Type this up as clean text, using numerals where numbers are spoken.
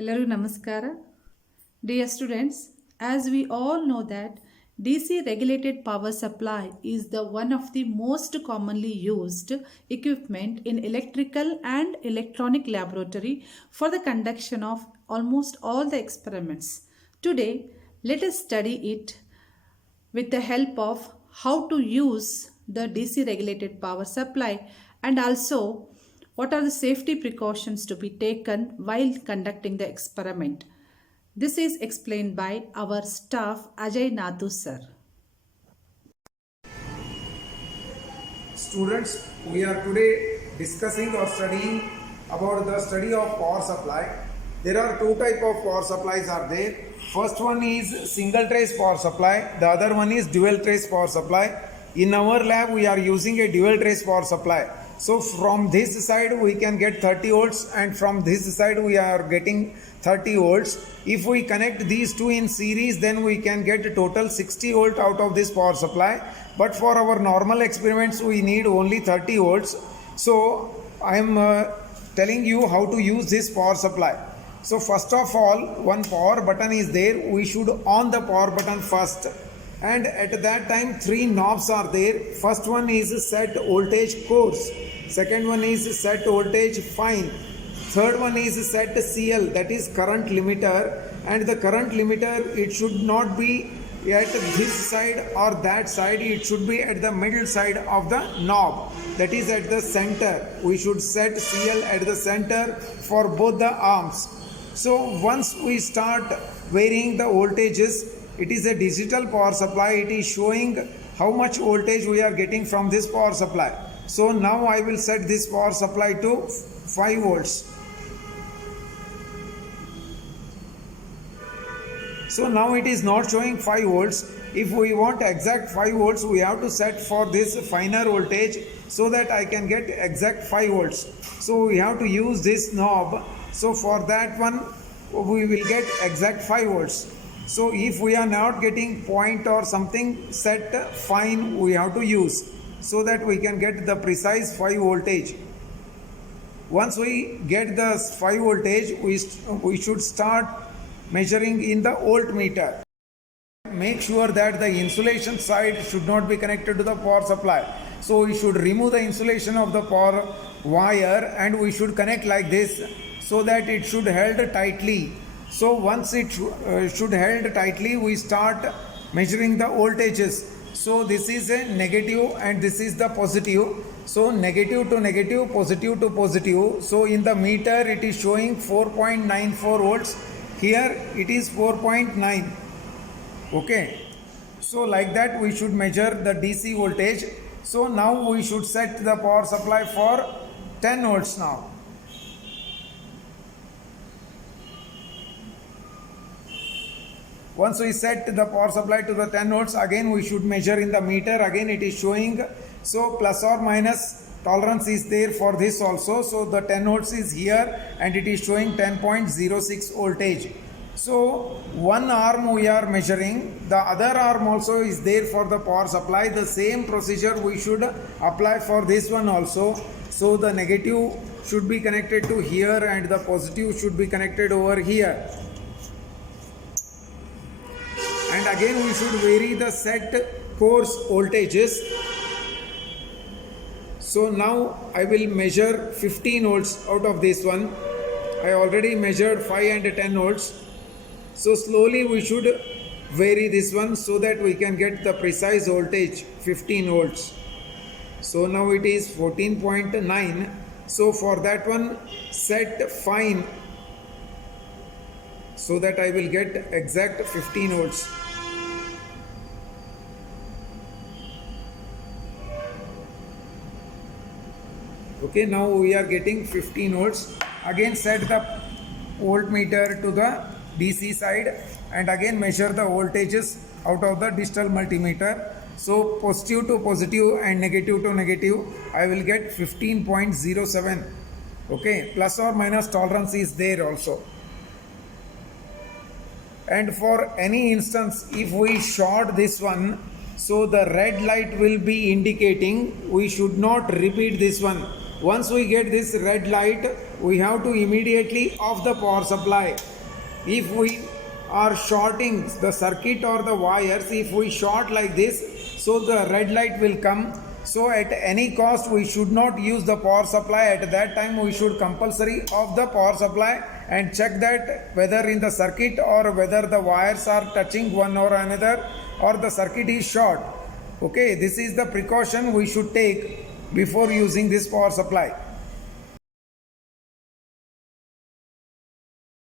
ಎಲ್ಲರಿಗೂ ನಮಸ್ಕಾರ. Dear students, as we all know that DC regulated power supply is the one of the most commonly used equipment in electrical and electronic laboratory for the conduction of almost all the experiments. Today, let us study it with the help of how to use the DC regulated power supply and also what are the safety precautions to be taken while conducting the experiment. This is explained by our staff Ajay Nathu sir. Students, we are today discussing or studying about the study of power supply. There are two types of power supplies are there. First one is single trace power supply. The other one is dual trace power supply. In our lab, we are using a dual trace power supply. So from this side we can get 30 volts and from this side we are getting 30 volts. If we connect these two in series, then we can get total 60 volt out of this power supply. But for our normal experiments we need only 30 volts. So I am telling you how to use this power supply. So first of all, one power button is there. We should on the power button first. And at that time, three knobs are there. First one is set voltage coarse. Second one is set voltage fine. Third one is set CL, that is current limiter. And the current limiter, it should not be at this side or that side. It should be at the middle side of the knob. That is at the center. We should set CL at the center for both the arms. So once we start varying the voltages, it is a digital power supply. It is showing how much voltage we are getting from this power supply. So now I will set this power supply to 5 volts. So now it is not showing 5 volts. If we want exact 5 volts, we have to set for this finer voltage so that I can get exact 5 volts. So we have to use this knob. So for that one, we will get exact 5 volts. So if we are not getting point or something set fine, we have to use so that we can get the precise 5 voltage. Once we get the 5 voltage, we should start measuring in the voltmeter. Make sure that the insulation side should not be connected to the power supply. So we should remove the insulation of the power wire and we should connect like this so that it should held tightly. So once it should held tightly, we start measuring the voltages. So this is a negative and this is the positive. So negative to negative, positive to positive. So in the meter it is showing 4.94 volts. Here it is 4.9. Okay. So like that we should measure the DC voltage. So now we should set the power supply for 10 volts now. Once we set the power supply to the 10 volts, again we should measure in the meter. Again it is showing, so plus or minus tolerance is there for this also. So the 10 volts is here and it is showing 10.06 voltage. So one arm we are measuring, the other arm also is there for the power supply. The same procedure we should apply for this one also. So the negative should be connected to here and the positive should be connected over here. And again we should vary the set course voltages. So now I will measure 15 volts out of this one. I already measured 5 and 10 volts. So slowly we should vary this one so that we can get the precise voltage 15 volts. So now it is 14.9. So for that one, set fine so that I will get exact 15 volts. Okay, now we are getting 15 volts. Again set the voltmeter to the DC side and again measure the voltages out of the digital multimeter. So positive to positive and negative to negative, I will get 15.07. Okay, plus or minus tolerance is there also. And for any instance, if we short this one, so the red light will be indicating we should not repeat this one. Once we get this red light, we have to immediately off the power supply. If we are shorting the circuit or the wires, if we short like this, so the red light will come. So at any cost we should not use the power supply. At that time we should compulsory off the power supply and check that whether in the circuit or whether the wires are touching one or another or the circuit is short. Okay, this is the precaution we should take before using this power supply.